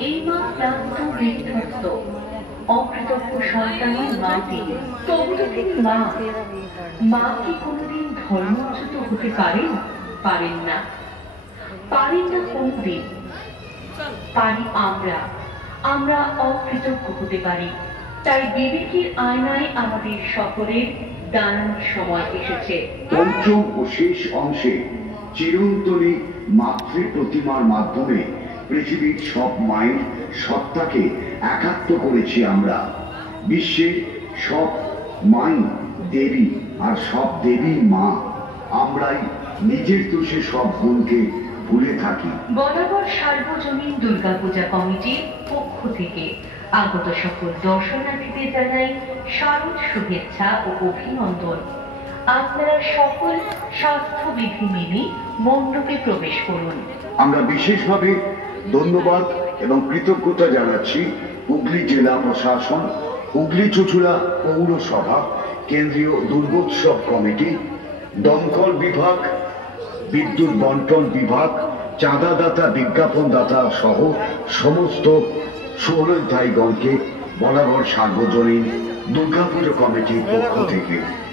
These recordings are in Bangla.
এই মা ক্লান্ত বিধ্বস্ত, অকৃতজ্ঞ সন্তানের মা তিনি। তবু তো তিনি মা। মা কি কোনোদিন ধর্মচ্যুত হতে পারেন? পারেন না। পারেন না কোনদিন। পারি আমরা। আমরা অকৃতজ্ঞ হতে পারি। তাই বিবেকের আয়নায় আমাদের সকলের দাঁড়ানোর সময় এসেছে। পঞ্চম ও শেষ অংশে চিরন্তনী মাতৃ প্রতিমার মাধ্যমে পৃথিবীর সব মায়ের সত্তাকে একাত্ম করেছি আমরা। বিশ্বের সব মাই দেবী আর সব দেবী মা। আমরাই নিজের দোষে সব গুণকে ভুলে থাকি। বরাবর সার্বজনীন দুর্গাপূজা কমিটির পক্ষ থেকে আগত সকল দর্শনার্থীদের জানাই শারদ শুভেচ্ছা ও অভিনন্দন। আপনারা সকল স্বাস্থ্যবিধি মেনে মণ্ডপে প্রবেশ করুন। আমরা বিশেষভাবে ধন্যবাদ এবং কৃতজ্ঞতা জানাচ্ছি হুগলি জেলা প্রশাসন, হুগলি চুঁচুড়া পৌরসভা, কেন্দ্রীয় দুর্গোৎসব কমিটি, দমকল বিভাগ, বিদ্যুৎ বন্টন বিভাগ, চাঁদাদাতা, বিজ্ঞাপনদাতা সহ সমস্ত সুহৃদভাইগণকে বরাবর সার্বজনীন দুর্গাপুজো কমিটির পক্ষ থেকে।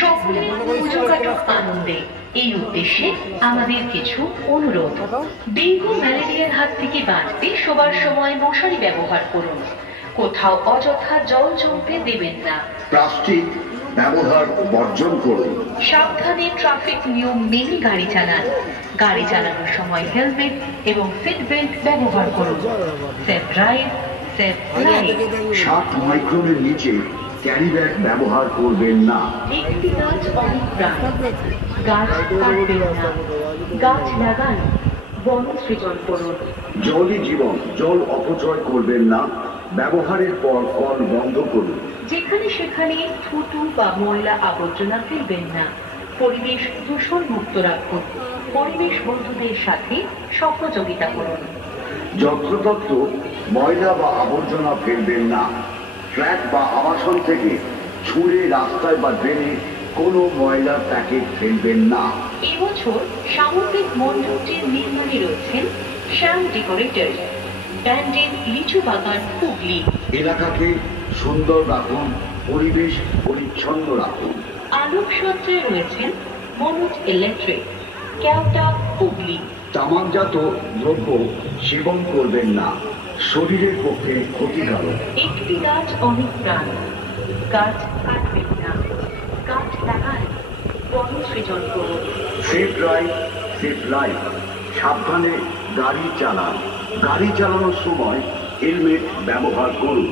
সকলের পুজো কাটুক আনন্দে, এই উদ্দেশ্যে আমাদের কিছু অনুরোধ। ডেঙ্গু ম্যালেরিয়ার হাত থেকে বাঁচতে শোবার সময় মশারি ব্যবহার করুন। কোথাও অযথা জল জমতে দেবেন না। প্লাস্টিক ব্যবহার বর্জন করুন। সাবধানে ট্রাফিক নিয়ম মেনে গাড়ি চালান। গাড়ি চালানোর সময় হেলমেট এবং সিট বেল্ট ব্যবহার করুন। Safe drive, safe life. 60 মাইক্রনের নিচে ক্যারি ব্যাগ ব্যবহার করবেন না। একটি গাছ অনেক প্রাণ। গাছ কাটবেন না, গাছ লাগান, বন সৃজন করুন। জলই জীবন, জল অপচয় করবেন না। ব্যবহারের পর কল বন্ধ করুন। যেখানে সেখানে থুতু বা ময়লা আবর্জনা ফেলবেন না। পরিবেশ দূষণ মুক্ত রাখুন। পরিবেশ বন্ধুদের সাথে সহযোগিতা করুন। যত্রতত্র ময়লা বা আবর্জনা ফেলবেন না। ফ্ল্যাট বা আবাসন থেকে ছুঁড়ে রাস্তায় বা ড্রেনে কোনো ময়লার প্যাকেট ফেলবেন না। এবছর সামুদ্রিক মণ্ডপটির নির্মাণে রয়েছেন শ্যাম ডেকোরেটর, ব্যান্ডের লিচু বাগান হুগলি। এলাকাকে সুন্দর রাখুন, পরিবেশ পরিচ্ছন্ন রাখুন। আলোকসজ্জায় রয়েছেন মনোজ ইলেকট্রিক, ক্যাওটা হুগলি। তামাকজাত দ্রব্য সেবন করবেন না, শরীরের পক্ষে ক্ষতিকারক। একটি গাছ অনেক প্রাণ। গাছ কাটবেন না, গাছ লাগান, বন সৃজন করুন। Safe drive, safe life. সাবধানে গাড়ি চালান। গাড়ি চালানোর সময় হেলমেট ব্যবহার করুন।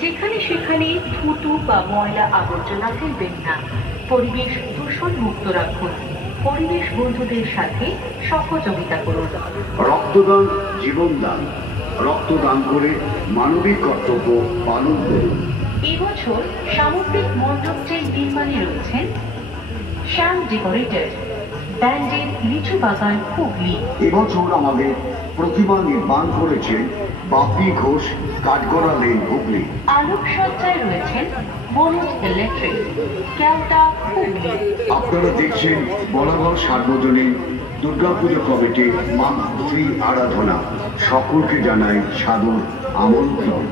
যেখানে সেখানে থুতু বা ময়লা আবর্জনা ফেলবেন না। পরিবেশ দূষণ মুক্ত রাখুন। পরিবেশ বন্ধুদের সাথে সহযোগিতা করুন। রক্তদান জীবনদান। রক্তদান করে মানবিক কর্তব্য পালন করুন। এবছর সামুদ্রিক মণ্ডপটির নির্মাণে রয়েছেন শ্যাম ডেকোরেটর, ব্যান্ডের লিচু বাগান হুগলি। এবছর আমাদের প্রতিমা নির্মাণ করেছেন বাপি ঘোষ, কাঠগড়া লেন হুগলি। আলোকসজ্জায় রয়েছেন মনোজ ইলেকট্রিক, ক্যাওটা হুগলি। আপনারা দেখছেন বরাবর সার্বজনীন দুর্গাপুজো কমিটির মাতৃ আরাধনা। সকলকে জানাই সাদর আমন্ত্রণ।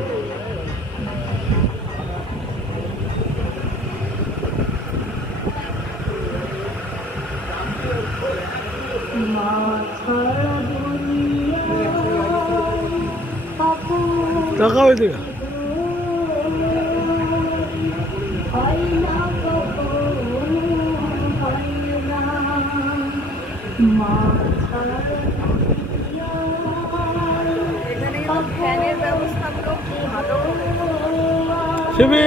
টাকা হয়েছে এখানে ফ্যানের ব্যবস্থা ভালো। শিবি